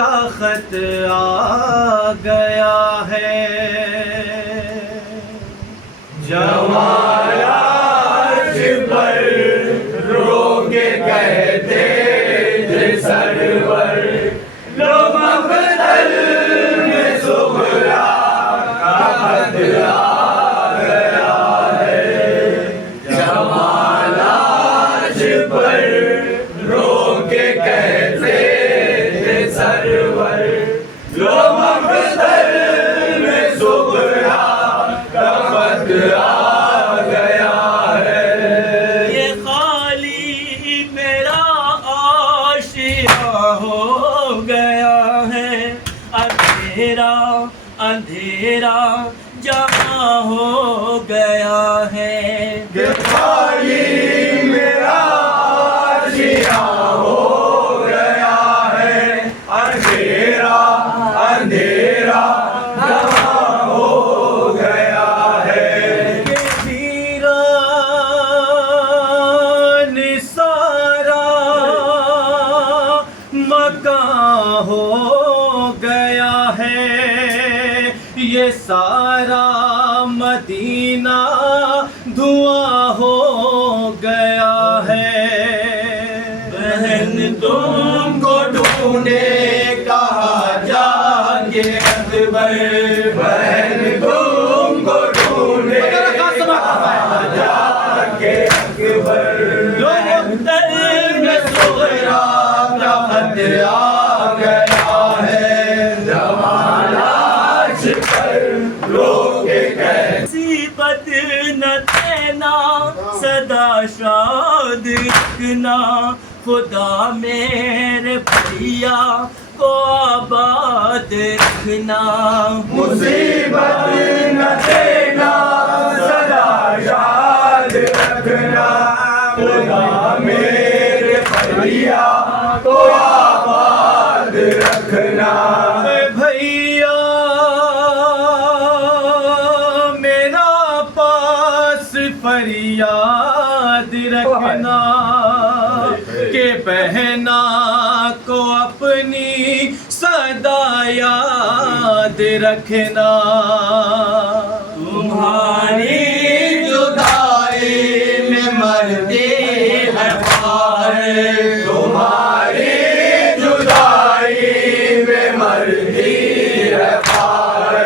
का खत आ गया है। जमाला पर रोके कहते थे सरवर, लो मकतल में सुगरा का खत आ गया है। जमाला पर रोके कहते थे सरवर, लो मकतल में सुगरा का खत आ गया है। ये खाली मेरा आशिया हो गया है, अंधेरा अंधेरा जहाँ हो गया है। ये खाली मेरा आशिया हो गया है, अंधेरा अंधेरा जहाँ हो गया है। ये वीरान सारा मकान हो गया है, ये सारा मदीना धुआं हो गया है। बहन तुमको ढूंढे कहा जाके अकबर, बहन तुमको ढूंढे कहा जाके अकबर। मकतल में सुगरा का खत आ गया है। जमाला पर रोके कहते मुसीबत न देना सदा शाद रखना, खुदा मेरे भैया को आबाद रखना। मुसीबत न देना सदा याद रखना, खुदा मेरे भैया को आबाद रखना। भैया मेरा पास फरियाद रखना, के बहना को अपनी सदा याद रखना। तुम्हारी जुदाई में मरते हैं पार, तुम्हारी जुदाई में मरती है पार।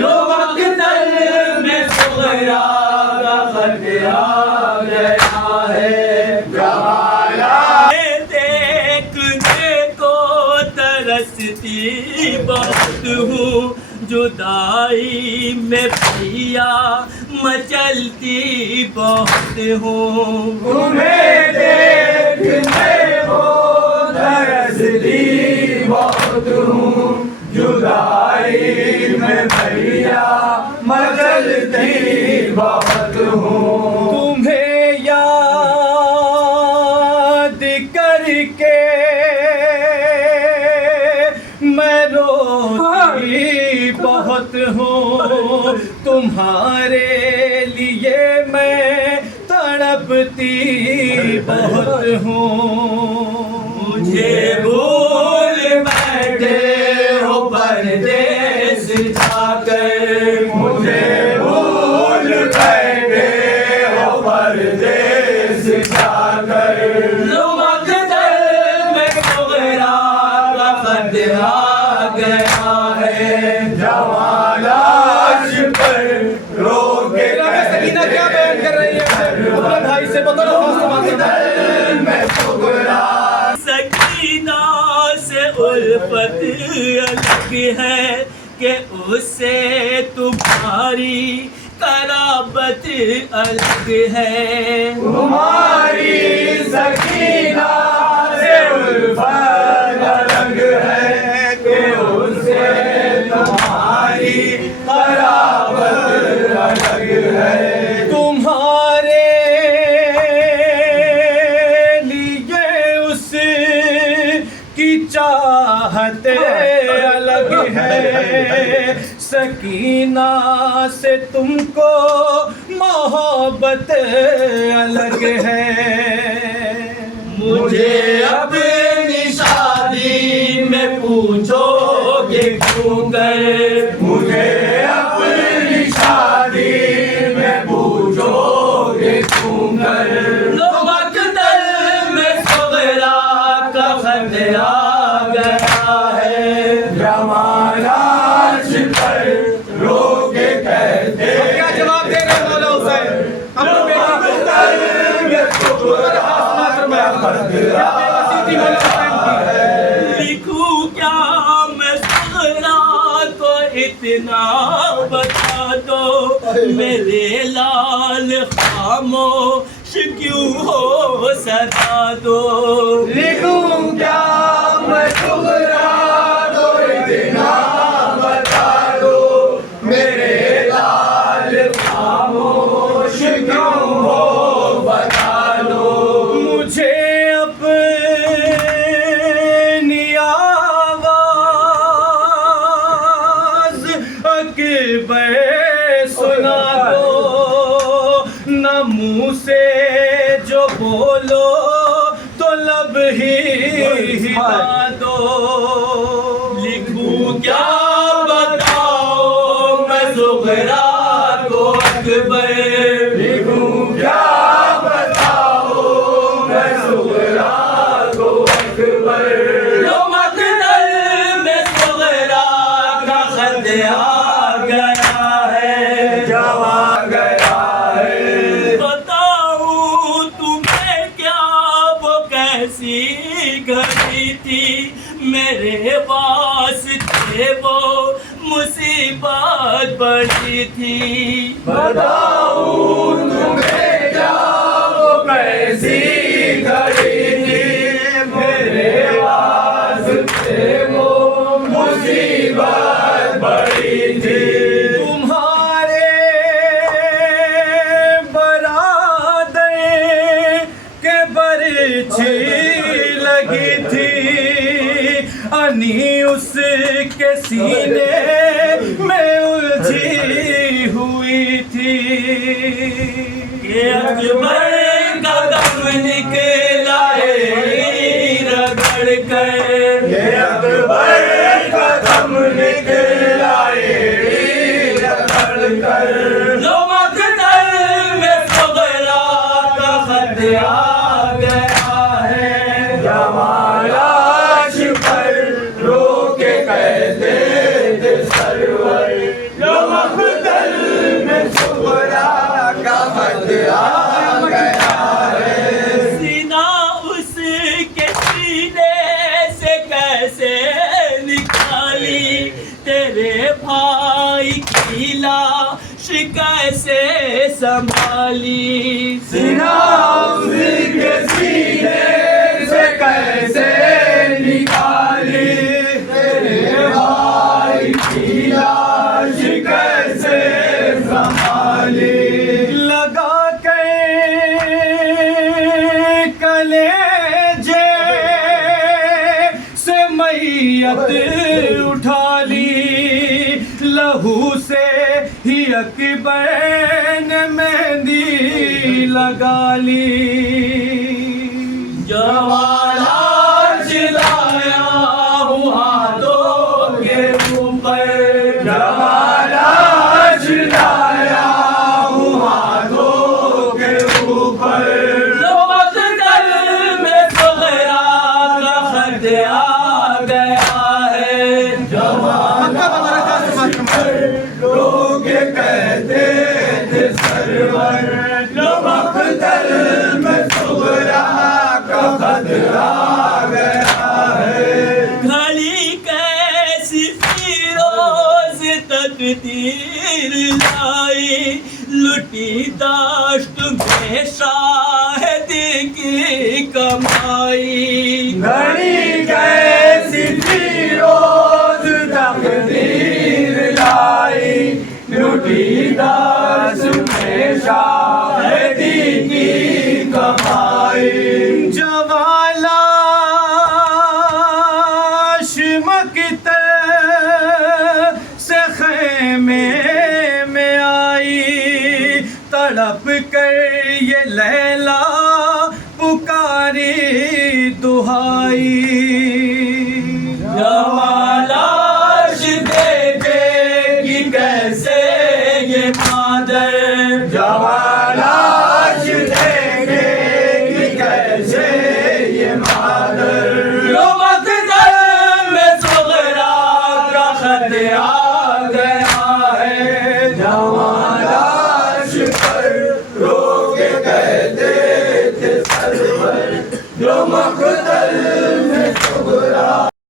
लो मकतल में सुगरा का खत आ गया है। जमाला देखने को तरसती बहुत हूँ, जुदाई में भैया मचलती बहुत हूँ। तुम्हें देखने को तरसती बहुत हूँ, जुदाई में भैया मचलती बहुत हूँ। तुम्हें याद करके मैं रोती बहुत हूँ, तुम्हारे लिए मैं तड़पती बहुत हूँ। मुझे भूल बैठे हो परदेस जाकर, मुझे भूल बैठे हो परदेस जाकर। लो मकतल में सुगरा का खत आ गया है। जमाला पर रोके सकीना क्या बयान कर रही है अपने भाई से? बता में सुगरा। सकीना से उल्फत अलग है, कि उससे तुम्हारी कराबत अलग है। तुम्हारी सकीना से उल्फत अलग है, कि उससे तुम्हारी कराबत अलग है। तुम्हारे लिए उस की चाहत अलग है, सकीना से तुमको मोहब्बत अलग है। मुझे अपनी शादी में पूछो लिखूं क्या मैं ज़हरा को इतना बता दो, मेरे लाल खामोश क्यों हो सदा दो। लिखूं क्या मैं ज़हरा को इतना बता दो, मेरे लाल खामोश क्यों हो बता दो। मुझे अपनी आवाज़ अकबर सुना दो, न मुँह से जो बोलो तो लब ही हिला दो। लिखूं क्या बताओ मैं ज़हरा को अकबर, लिखूं क्या बताओ मैं ज़हरा को अकबर। लो मक़दर में ज़हरा का ख़त आ गया है, जवा गया है। बताऊं तुम्हें क्या वो कैसी घड़ी थी, मेरे वास्ते वो मुसीबत बड़ी थी। बताऊं तुम्हें क्या वो कैसी घड़ी थी, मेरे वास्ते वो मुसीबत बड़ी थी। तुम्हारे बरादर के बरछी लगी थी, अनी उसके सीने में उलझी हुई थी। ये अकबर का दम निकला रगड़ कर, ये अकबर का दम निकला रगड़ कर। लो मक़दर में ज़हरा का ख़त आ गया है, जमालाश पर रो के कहते थे सरवर, लो मक़दर में ज़हरा का ख़त आ गया है। सीना उसके सीने से कैसे निकाली, तेरे भाई की लाश कैसे संभाली। सीना उसके सीने से कैसे निकाली, तेरे भाई की लाश कैसे संभाली। लगा के कलेजे से मैयत उठा ली, लहू से ही अकबर ने मेहंदी लगा ली। जवालाश लाया हूँ हाथों के ऊपर, जमालाश लाया हूँ हाथों के ऊपर। लो मक़दर में ज़हरा का ख़त आ गया है, लोग कहते थे सरवर, लो मक़दर में ज़हरा का ख़त आ गया है। घड़ी कैसी फिरोज़ तकदीर लाई, लुटी दाश्त में शाहिदी की कमाई। घड़ी कैसी फिरोज़ तकदीर लाई, लुटी दास में शाहिदी की कमाई। जवालाश मकतर से खेमे में आई, तड़प कर ये लैला